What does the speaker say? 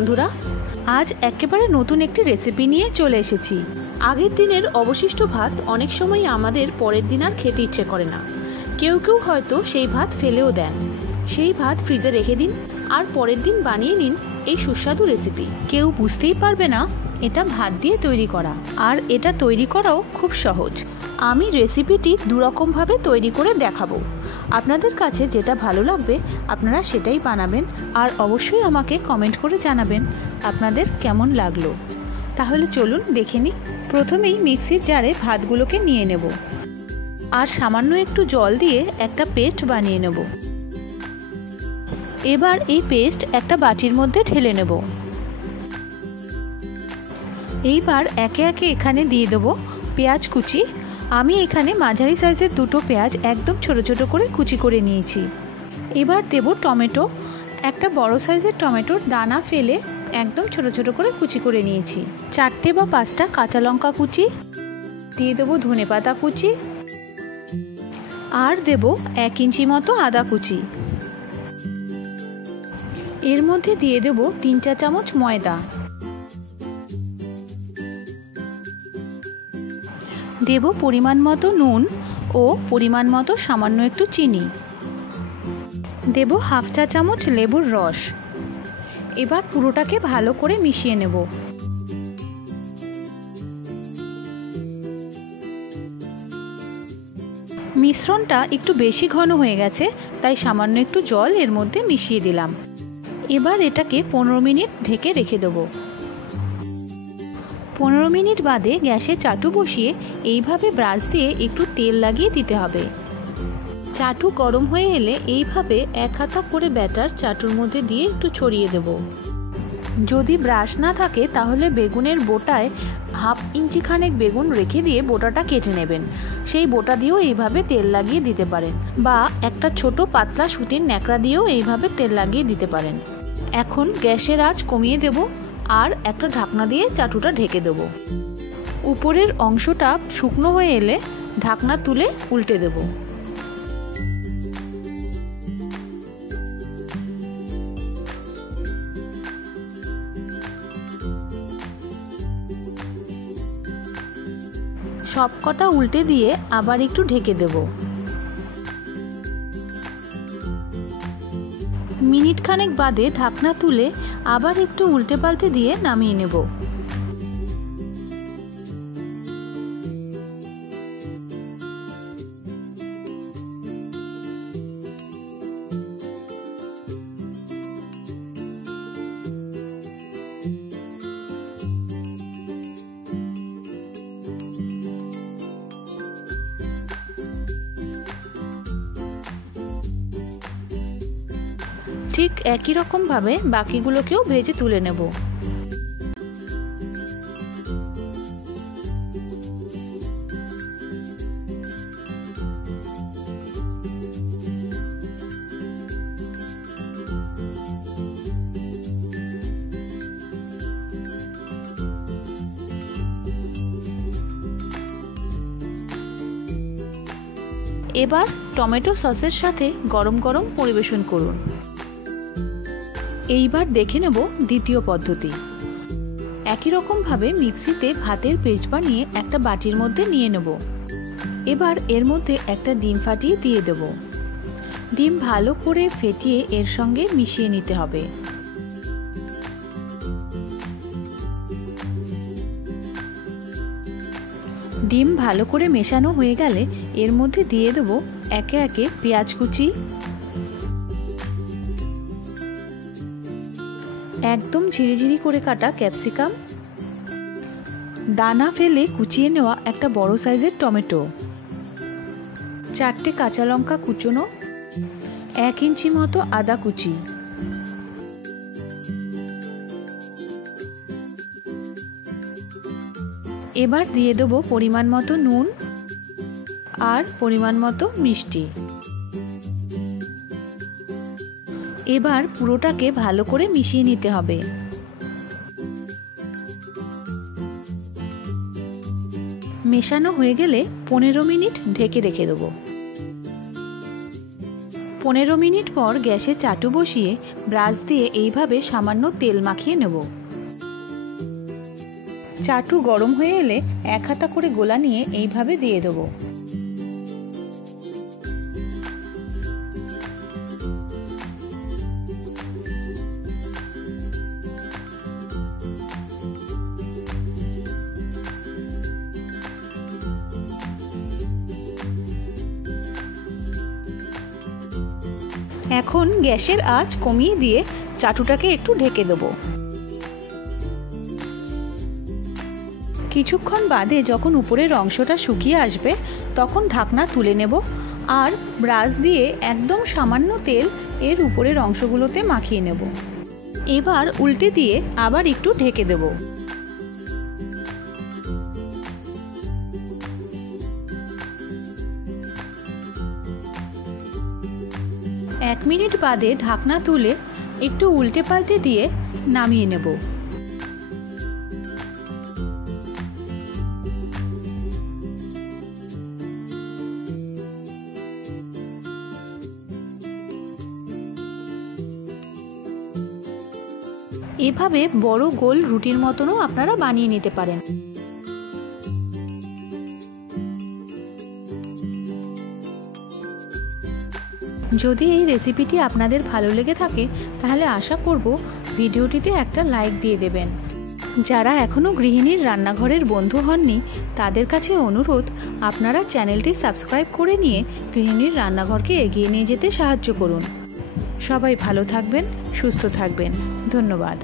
বন্ধুরা, আজ একেবারে নতুন একটি রেসিপি নিয়ে চলে এসেছি। আগের দিনের অবশিষ্ট ভাত অনেক সময় আমাদের পরের দিন আর খেতে ইচ্ছে করে না। কেউ কেউ হয়তো সেই ভাত ফেলেও দেন। সেই ভাত ফ্রিজে রেখে দিন আর পরের দিন বানিয়ে নিন এই সুস্বাদু রেসিপি। কেউ বুঝতেই পারবে না এটা ভাত দিয়ে তৈরি করা, আর এটা তৈরি করাও খুব সহজ। আমি রেসিপিটি দুরকমভাবে তৈরি করে দেখাবো। আপনাদের কাছে যেটা ভালো লাগবে আপনারা সেটাই বানাবেন, আর অবশ্যই আমাকে কমেন্ট করে জানাবেন আপনাদের কেমন লাগলো। তাহলে চলুন দেখে নিই। প্রথমেই মিক্সির জারে ভাতগুলোকে নিয়ে নেব, আর সামান্য একটু জল দিয়ে একটা পেস্ট বানিয়ে নেব। এবার এই পেস্ট একটা বাটির মধ্যে ঢেলে নেব। এইবার একে একে এখানে দিয়ে দেবো পেঁয়াজ কুচি। আমি এখানে মাঝারি সাইজের দুটো পেঁয়াজ একদম ছোট ছোট করে কুচি করে নিয়েছি। এবার দেব টমেটো। একটা বড় সাইজের টমেটোর দানা ফেলে একদম ছোট ছোট করে কুচি করে নিয়েছি। 4টে বা 5টা কাঁচা লঙ্কা কুচি দিয়ে দেবো, ধনেপাতা কুচি, আর দেব 1 ইঞ্চি মতো আদা কুচি। এর মধ্যে দিয়ে দেব 3 চা চামচ ময়দা, দেব পরিমাণ মতো নুন ও পরিমাণ মতো সামান্য একটু চিনি, দেব 1/2 চা চামচ লেবুর রস। এবার পুরোটাকে ভালো করে মিশিয়ে নেব। মিশ্রণটা একটু বেশি ঘন হয়ে গেছে, তাই সামান্য একটু জল এর মধ্যে মিশিয়ে দিলাম। এবার এটাকে 15 মিনিট ঢেকে রেখে দেবো। 15 মিনিট বাদে গ্যাসে চাটু বসিয়ে এইভাবে ব্রাশ দিয়ে একটু তেল লাগিয়ে দিতে হবে। চাটু গরম হয়ে এলে এইভাবে 1 হাতা করে ব্যাটার চাটুর মধ্যে দিয়ে একটু ছড়িয়ে দেব। যদি ব্রাশ না থাকে তাহলে বেগুনের বোটায় 1/2 ইঞ্চি খানেক বেগুন রেখে দিয়ে বোটাটা কেটে নেবেন। সেই বোটা দিয়েও এইভাবে তেল লাগিয়ে দিতে পারেন, বা একটা ছোট পাতলা সুতির ন্যাকড়া দিয়েও এইভাবে তেল লাগিয়ে দিতে পারেন। এখন গ্যাসের আঁচ কমিয়ে দেব আর একটা ঢাকনা দিয়ে চাটুটা ঢেকে দেব। উপরের অংশটা শুকনো হয়ে এলে ঢাকনা তুলে উল্টে দেব। সবকটা উল্টে দিয়ে আবার একটু ঢেকে দেব। মিনিট খানেক বাদে ঢাকনা তুলে আবার একটু উল্টে পাল্টে দিয়ে নামিয়ে নেব। ঠিক একই রকম ভাবে বাকিগুলোকেও ভেজে তুলে নেব। এবার টমেটো সসের সাথে গরম গরম পরিবেশন করুন। এইবার দেখে নেব দ্বিতীয় পদ্ধতি। একই রকম ভাবে মিক্সিতে ভাতের পেস্ট বানিয়ে একটা বাটির মধ্যে নিয়ে নেব। এবার এর মধ্যে একটা ডিম ফাটিয়ে দিয়ে দেব। ডিম ভালো করে ফেটিয়ে এর সঙ্গে মিশিয়ে নিতে হবে। ডিম ভালো করে মেশানো হয়ে গেলে এর মধ্যে দিয়ে দেব একে একে পেঁয়াজ কুচি, একদম ঝিরিঝিরি করে কাটা ক্যাপসিকাম, দানা ফেলে কুচিয়ে নেওয়া একটা বড় সাইজের টমেটো, 4টে কাঁচা লঙ্কা কুচোনো, 1 ইঞ্চি মতো আদা কুচি। এবার দিয়ে দেবো পরিমাণ মতো নুন আর পরিমাণ মতো মিষ্টি। এবার পুরোটাকে ভালো করে মিশিয়ে নিতে হবে। মেশানো হয়ে গেলে 15 মিনিট ঢেকে রেখে দেবো। 15 মিনিট পর গ্যাসে চাটু বসিয়ে ব্রাশ দিয়ে এইভাবে সামান্য তেল মাখিয়ে নেব। চাটু গরম হয়ে এলে 1 হাতা করে গোলা নিয়ে এইভাবে দিয়ে দেব। এখন গ্যাসের আঁচ কমিয়ে দিয়ে চাটুটাকে একটু ঢেকে দেব। কিছুক্ষণ বাদে যখন উপরের অংশটা শুকিয়ে আসবে তখন ঢাকনা তুলে নেব আর ব্রাশ দিয়ে একদম সামান্য তেল এর উপরের অংশগুলোতে মাখিয়ে নেব। এবার উল্টে দিয়ে আবার একটু ঢেকে দেব। এক মিনিট বাদে ঢাকনা তুলে একটু উল্টে পাল্টে দিয়ে নামিয়ে নেব। এভাবে বড় গোল রুটির মতনও আপনারা বানিয়ে নিতে পারেন। যদি এই রেসিপিটি আপনাদের ভালো লেগে থাকে তাহলে আশা করব ভিডিওটিতে একটা লাইক দিয়ে দেবেন। যারা এখনও গৃহিণীর রান্নাঘরের বন্ধু হননি তাদের কাছে অনুরোধ, আপনারা চ্যানেলটি সাবস্ক্রাইব করে নিয়ে গৃহিণীর রান্নাঘরকে এগিয়ে নিয়ে যেতে সাহায্য করুন। সবাই ভালো থাকবেন, সুস্থ থাকবেন। ধন্যবাদ।